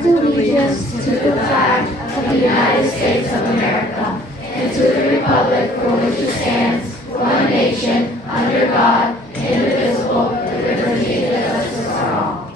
pledge allegiance to the flag of the United States of America and to the republic for which it stands, one nation, under God, indivisible, with liberty and justice for all.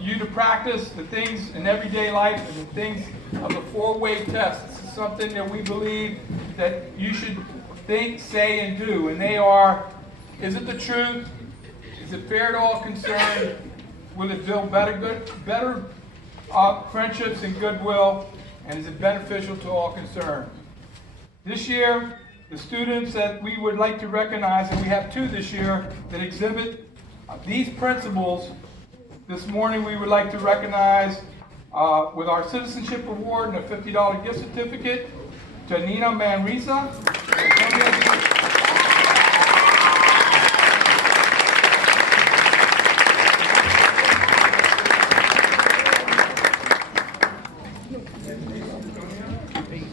You to practice the things in everyday life and the things of the four-way test. This is something that we believe that you should think, say, and do. And they are, is it the truth? Is it fair to all concerned? Will it build better friendships and goodwill? And is it beneficial to all concerned? This year, the students that we would like to recognize, and we have two this year, that exhibit these principles. This morning we would like to recognize with our Citizenship Award and a $50 gift certificate to Nina Manresa. Are you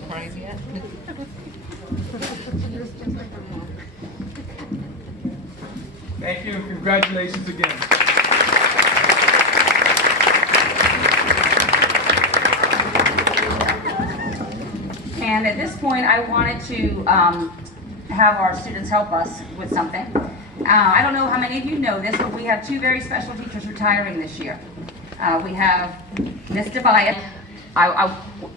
crying yet? Thank you and congratulations again. And at this point, I wanted to have our students help us with something. I don't know how many of you know this, but we have two very special teachers retiring this year. We have Miss Tobias.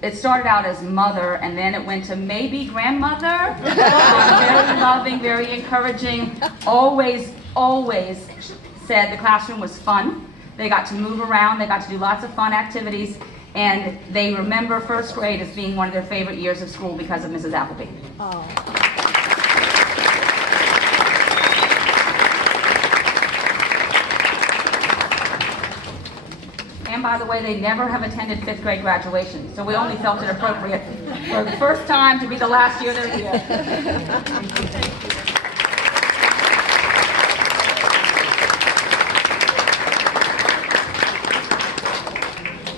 It started out as mother, and then it went to maybe grandmother. Very loving, very encouraging. Always said the classroom was fun. They got to move around. They got to do lots of fun activities. And they remember first grade as being one of their favorite years of school because of Mrs. Appleby. Oh. And by the way, they never have attended 5th grade graduation, so we only felt it appropriate for the first time to be the last year they're here.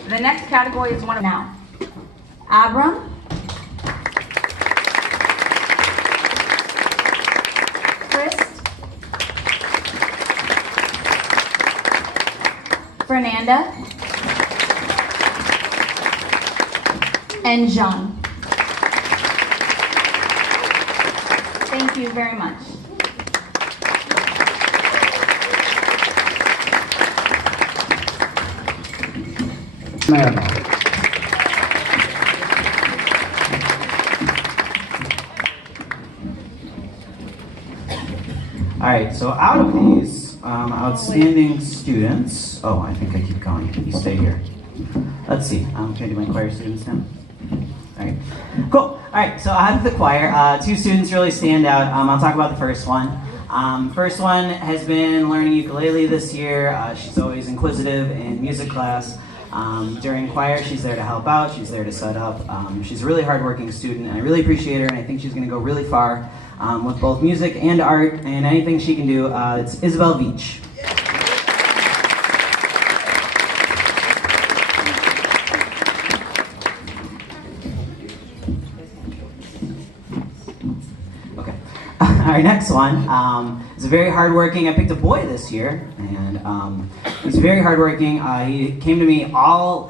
The next category is one of now. Abram, Chris, Fernanda, and Jean. Thank you very much. All right, so out of these outstanding students, oh, I think I keep going. You stay here. Let's see. Can I do my choir students now? All right, cool. All right, so out of the choir, two students really stand out. I'll talk about the first one. First one has been learning ukulele this year. She's always inquisitive in music class. During choir, she's there to help out. She's there to set up. She's a really hardworking student, and I really appreciate her, and I think she's going to go really far with both music and art, and anything she can do. It's Isabel Veach. Okay. Our next one is a very hardworking. I picked a boy this year, and he's very hardworking. He came to me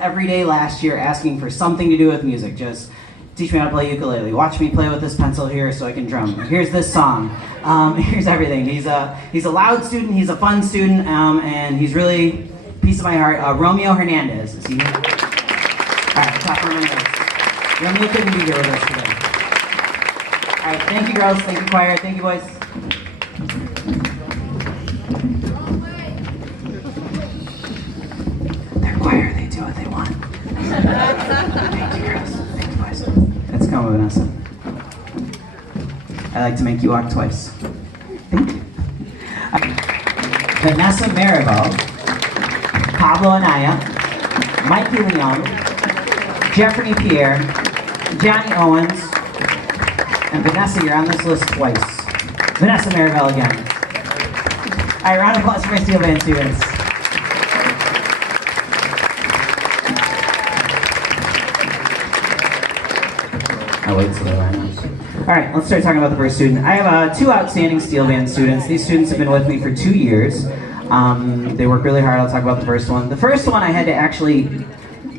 every day last year asking for something to do with music. Just teach me how to play ukulele. Watch me play with this pencil here so I can drum. Here's this song. Here's everything. He's a loud student. He's a fun student, and he's really piece of my heart. Romeo Hernandez. Is he here? All right, top of my notes. Romeo couldn't be here with us today. All right, thank you, girls. Thank you, choir. Thank you, boys. They're choir. They do what they want. Thank you, girls. Thank you, boys. Let's come, Vanessa. I like to make you walk twice. Thank you. Vanessa Maribel, Pablo Anaya, Mikey Leon, Jeffrey Pierre, Johnny Owens, and Vanessa, you're on this list twice. Vanessa Maribel again. All right, round of applause for my steel band students. I'll wait till they're on. All right, let's start talking about the first student. I have two outstanding steel band students. These students have been with me for 2 years. They work really hard. I'll talk about the first one. The first one I had to actually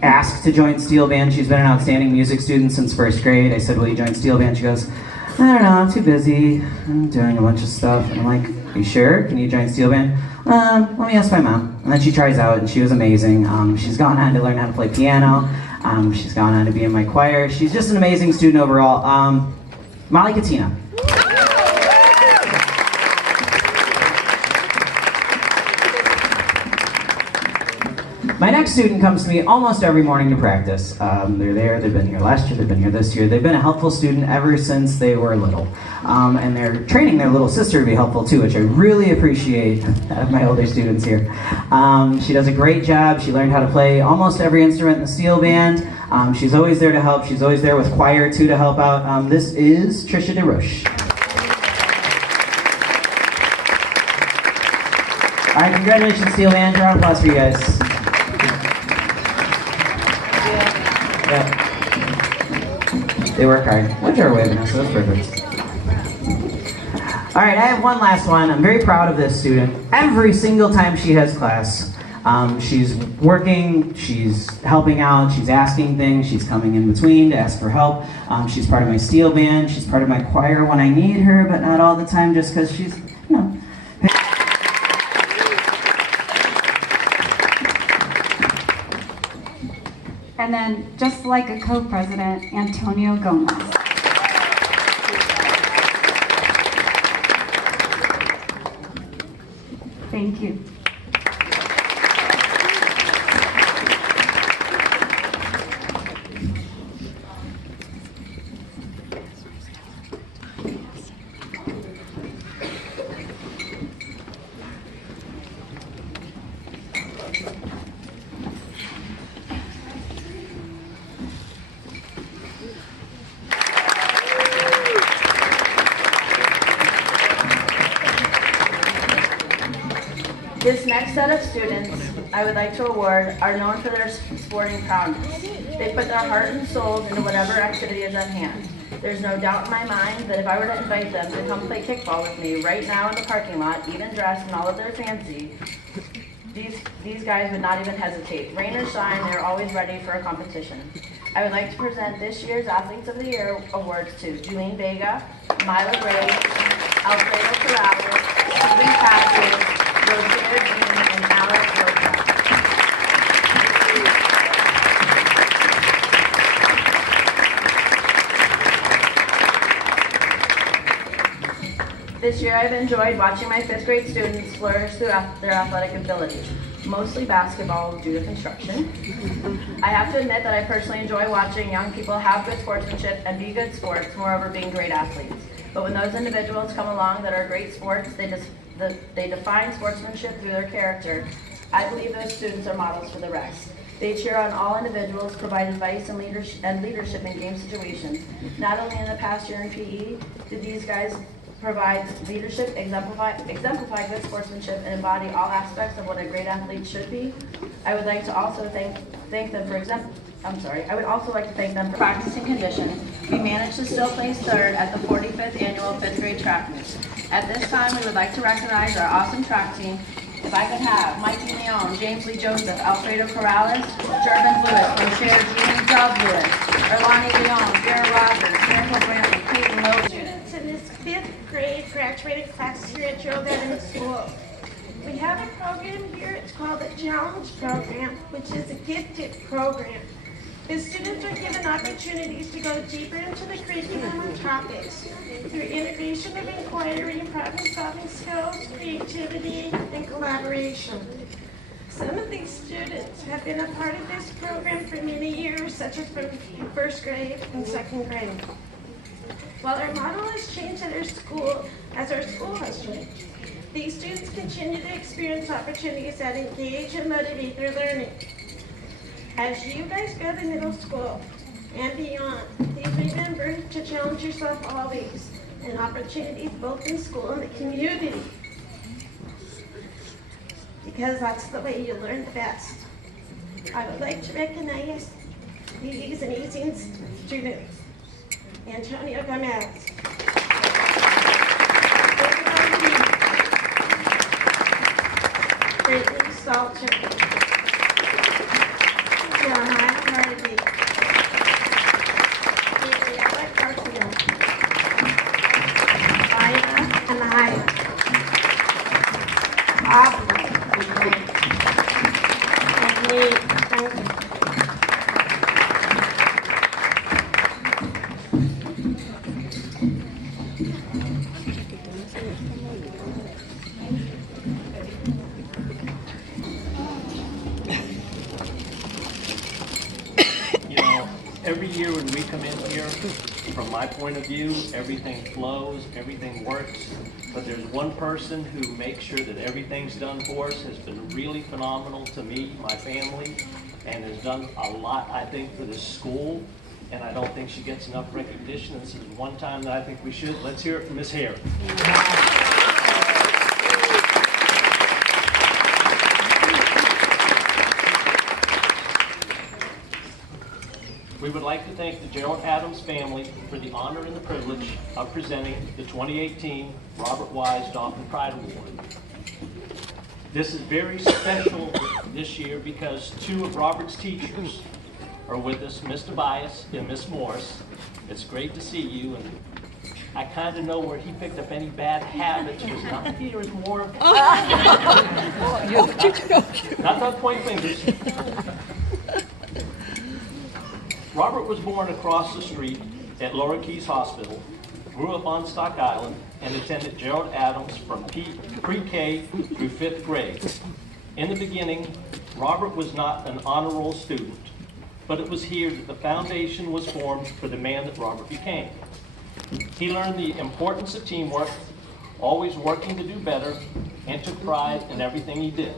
ask to join steel band. She's been an outstanding music student since first grade. I said, will you join steel band? She goes, I don't know, I'm too busy. I'm doing a bunch of stuff. And I'm like, are you sure? Can you join steel band? Let me ask my mom. And then she tries out, and she was amazing. She's gone on to learn how to play piano. She's gone on to be in my choir. She's just an amazing student overall. Molly2018. My next student comes to me almost every morning to practice. They're there, they've been here last year, they've been here this year. They've been a helpful student ever since they were little. And they're training their little sister to be helpful too, which I really appreciate out of my older students here. She does a great job. She learned how to play almost every instrument in the steel band. She's always there to help. She's always there with choir too to help out. This is Trisha DeRoche. All right, congratulations, steel band. Round of applause for you guys. Yeah. They work hard. What's your way, Vanessa? That's perfect. All right, I have one last one. I'm very proud of this student. Every single time she has class, she's working, she's helping out, she's asking things, she's coming in between to ask for help. She's part of my steel band, she's part of my choir when I need her, but not all the time just because she's, you know. And then, just like a co-president, Antonio Gomez. Thank you. This next set of students I would like to award are known for their sporting prowess. They put their heart and souls into whatever activity is at hand. There's no doubt in my mind that if I were to invite them to come play kickball with me right now in the parking lot, even dressed in all of their fancy, these guys would not even hesitate. Rain or shine, they're always ready for a competition. I would like to present this year's Athletes of the Year awards to Julene Vega, Myla Gray, Alfredo Corrales, Lee Patches, Rosario Jean, and Alex Rocha. This year I've enjoyed watching my 5th grade students flourish through their athletic abilities, mostly basketball due to construction. I have to admit that I personally enjoy watching young people have good sportsmanship and be good sports, moreover being great athletes. But when those individuals come along that are great sports, they define sportsmanship through their character. I believe those students are models for the rest. They cheer on all individuals, provide advice and leadership in game situations. Not only in the past year in PE did these guys provide leadership, exemplify good sportsmanship, and embody all aspects of what a great athlete should be. I would like to also thank them for I would also like to thank them for practicing conditions. We managed to still place 3rd at the 45th annual 5th grade track meet. At this time, we would like to recognize our awesome track team. If I could have Mikey Leon, James Lee Joseph, Alfredo Corrales, Jervin Lewis, Rosario Jean, Dove Lewis, Erlani Leon, Vera Rogers, Miracle Brantley, Peyton Lowe. Students in this 5th grade graduating class here at Joe Veterans School. We have a program here, it's called the Challenge Program, which is a gifted program. The students are given opportunities to go deeper into the curriculum and topics through integration of inquiry, problem-solving skills, creativity, and collaboration. Some of these students have been a part of this program for many years, such as from 1st grade and 2nd grade. While our model has changed at our school, as our school has changed, these students continue to experience opportunities that engage and motivate their learning. As you guys go to middle school and beyond, please remember to challenge yourself always, and opportunities both in school and the community, because that's the way you learn the best. I would like to recognize these amazing students Antonio Gomez. Brittany Salter. Jeremiah Hardy. Gabriella Garfield. Ida Anaya. Aubrey. And me, Duncan. Every year when we come in here, from my point of view, everything flows, everything works, but there's one person who makes sure that everything's done for us, has been really phenomenal to me, my family, and has done a lot, I think, for this school, and I don't think she gets enough recognition. This is one time that I think we should. Let's hear it from Miss Hare. We would like to thank the Gerald Adams family for the honor and the privilege of presenting the 2018 Robert Wise Dauphin Pride Award. This is very special this year because two of Robert's teachers are with us, Miss Tobias and Miss Morris. It's great to see you, and I kind of know where he picked up any bad habits. Was not Peter, is more. Not that point fingers. Robert was born across the street at Lower Keys Hospital, grew up on Stock Island, and attended Gerald Adams from pre-K through 5th grade. In the beginning, Robert was not an honor roll student, but it was here that the foundation was formed for the man that Robert became. He learned the importance of teamwork, always working to do better, and took pride in everything he did.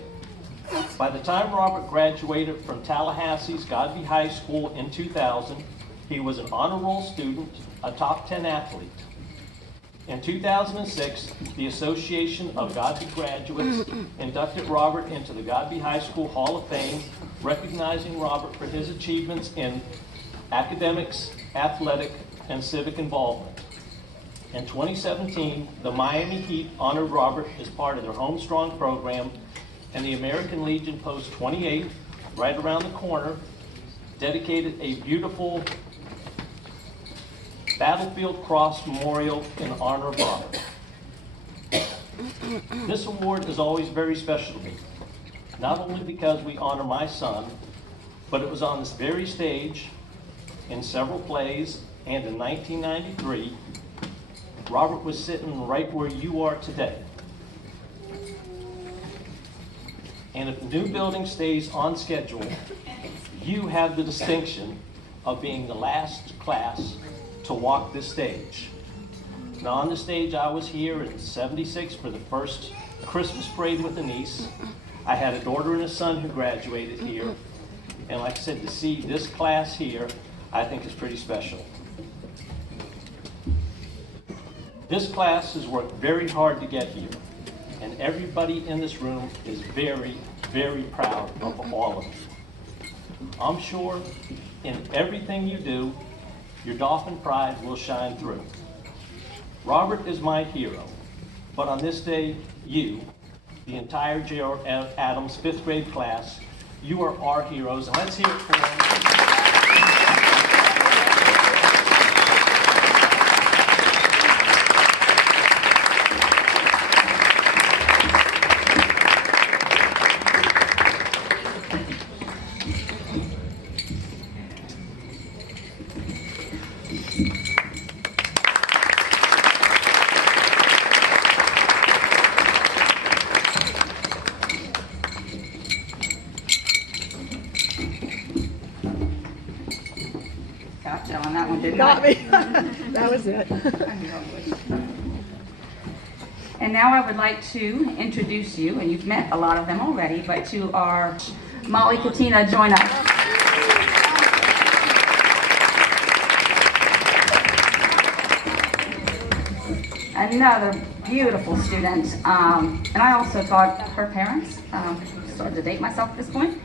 By the time Robert graduated from Tallahassee's Godby High School in 2000, he was an honor roll student, a top 10 athlete. In 2006, the Association of Godby Graduates inducted Robert into the Godby High School Hall of Fame, recognizing Robert for his achievements in academics, athletic, and civic involvement. In 2017, the Miami Heat honored Robert as part of their Home Strong program, and the American Legion Post 28, right around the corner, dedicated a beautiful Battlefield Cross Memorial in honor of Robert. This award is always very special to me, not only because we honor my son, but it was on this very stage, in several plays, and in 1993, Robert was sitting right where you are today. And if the new building stays on schedule, you have the distinction of being the last class to walk this stage. Now on the stage, I was here in '76 for the first Christmas parade with a niece. I had a daughter and a son who graduated here. And like I said, to see this class here, I think is pretty special. This class has worked very hard to get here. And everybody in this room is very, very proud of all of you. I'm sure in everything you do, your Dauphin pride will shine through. Robert is my hero, but on this day, you, the entire Gerald Adams 5th grade class, you are our heroes, and let's hear it for them. Gotcha on that one, didn't Got I? me. That was it. And now I would like to introduce you, and you've met a lot of them already, but to our Molly Katina, join us. Another beautiful student, and I also taught her parents, started to date myself at this point.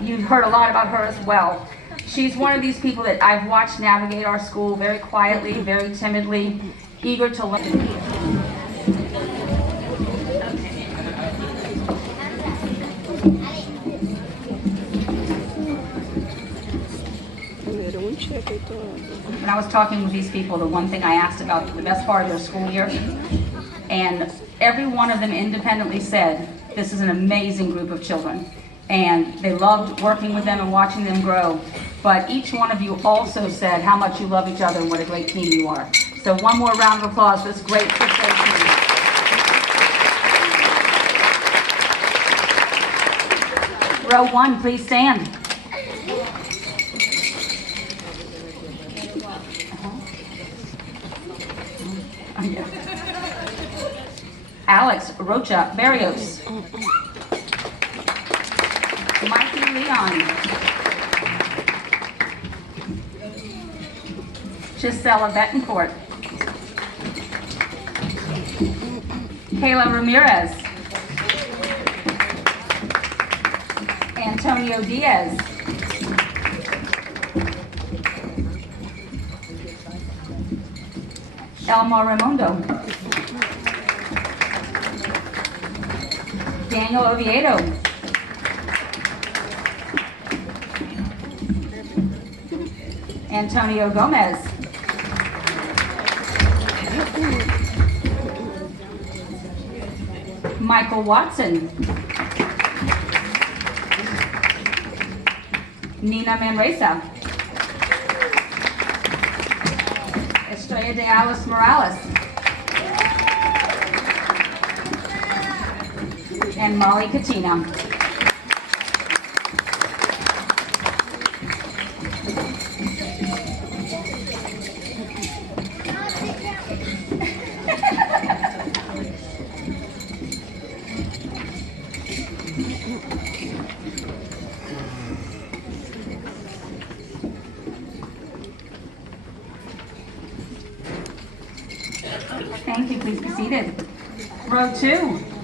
You've heard a lot about her as well. She's one of these people that I've watched navigate our school very quietly, very timidly, eager to learn. When I was talking with these people, the one thing I asked about the best part of their school year, and every one of them independently said, this is an amazing group of children. And they loved working with them and watching them grow. But each one of you also said how much you love each other and what a great team you are. So one more round of applause for this great fifth grade team. Row 1, please stand. Alex Rocha Barrios. Mikey Leon. Gisela Betancourt. Kayla Ramirez. Antonio Diaz. Elma Raimondo. Daniel Oviedo. Antonio Gomez. Michael Watson. Nina Manresa. Estrella de Alice Morales. And Molly Katina. Thank you. Please be seated. Row 2.